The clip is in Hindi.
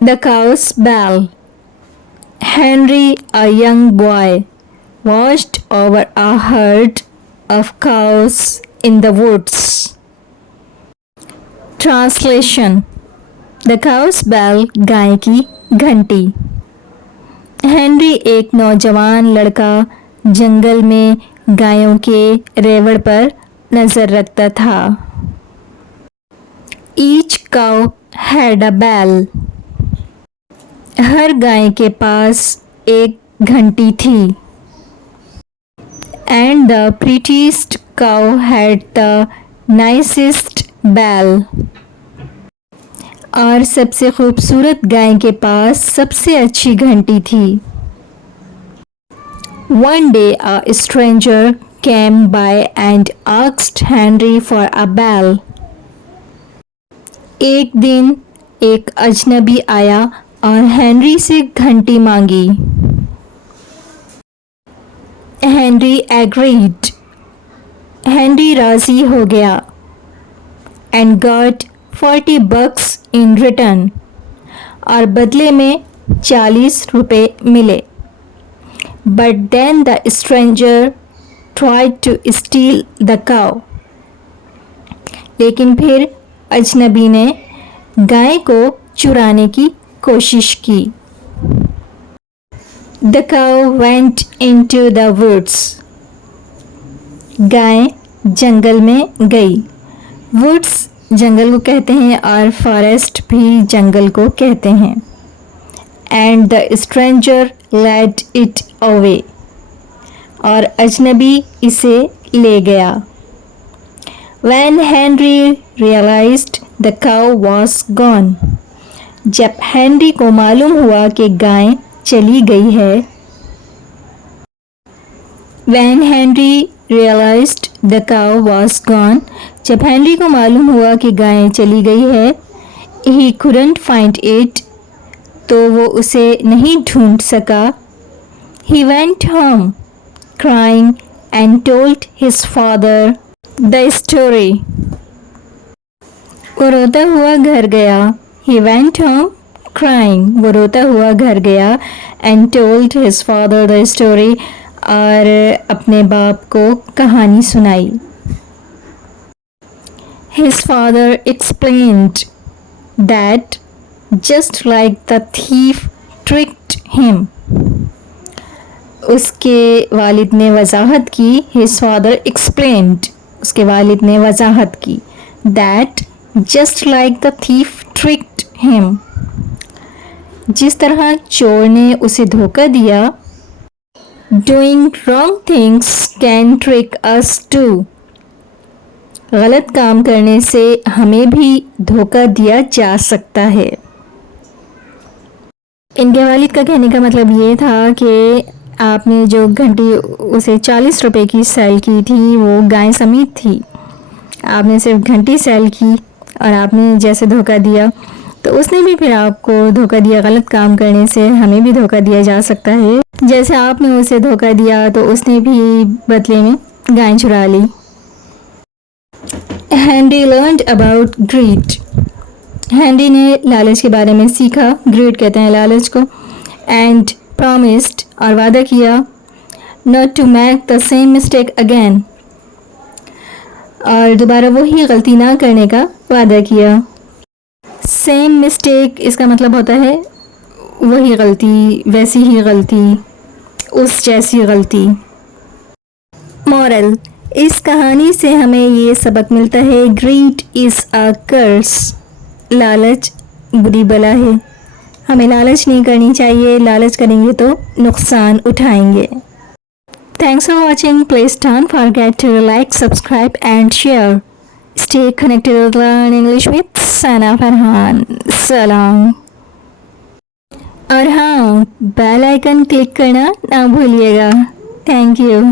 The cow's bell. Henry, a young boy, watched over a herd of cows in the woods. Translation. The cow's bell, गाय की घंटी. हेनरी एक नौजवान लड़का जंगल में गायों के रेवड़ पर नज़र रखता था. Each cow had a bell. हर गाय के पास एक घंटी थी. And the prettiest cow had the nicest bell. और सबसे खूबसूरत गाय के पास सबसे अच्छी घंटी थी. One day a stranger came by and asked Henry for a bell. एक दिन एक अजनबी आया और हेनरी से घंटी मांगी. Henry agreed. हेनरी राजी हो गया. And got $40 in return. और बदले में 40 रुपए मिले. But then the stranger tried to steal the cow. लेकिन फिर अजनबी ने गाय को चुराने की कोशिश की. The cow went into the woods. गाय जंगल में गई. Woods जंगल को कहते हैं और फॉरेस्ट भी जंगल को कहते हैं. And the stranger led it away. और अजनबी इसे ले गया. When Henry realized the cow was gone. जब हेनरी को मालूम हुआ कि गाय चली गई है. When Henry realized the cow was gone. जब हेनरी को मालूम हुआ कि गाय चली गई है. He couldn't find it. तो वो उसे नहीं ढूंढ सका. He went home crying and told his father the story. वो रोता हुआ घर गया. He went home crying. वो रोता हुआ घर गया and told his father the story. और अपने बाप को कहानी सुनाई. His father explained that just like the thief tricked him. उसके वालिद ने वजाहत की. His father explained. उसके वालिद ने वजाहत की. That just like the thief tricked him. जिस तरह चोर ने उसे धोखा दिया. Doing wrong things can trick us too. गलत काम करने से हमें भी धोखा दिया जा सकता है. इनके वालिद का कहने का मतलब ये था कि आपने जो घंटी उसे 40 रुपए की सेल की थी वो गाय समेत थी. आपने सिर्फ घंटी सेल की और आपने जैसे धोखा दिया तो उसने भी फिर आपको धोखा दिया. गलत काम करने से हमें भी धोखा दिया जा सकता है. जैसे आपने उसे धोखा दिया तो उसने भी बदले में गाय चुरा ली. Henry learned about greed. Henry ने लालच के बारे में सीखा. ग्रीड कहते हैं लालच को. And promised और वादा किया not to make the same mistake again. और दोबारा वही गलती ना करने का वादा किया. सेम मिस्टेक इसका मतलब होता है वही गलती, वैसी ही गलती, उस जैसी गलती. मॉरल. इस कहानी से हमें ये सबक मिलता है. ग्रीड इज़ अ कर्स. लालच बुरी बला है. हमें लालच नहीं करनी चाहिए. लालच करेंगे तो नुकसान उठाएंगे. Thanks for watching. Please don't forget to like, subscribe and share. Stay connected to Learn English with Sana Farhan. Salam. और हाँ, बेल आइकन क्लिक करना ना भूलिएगा. Thank you.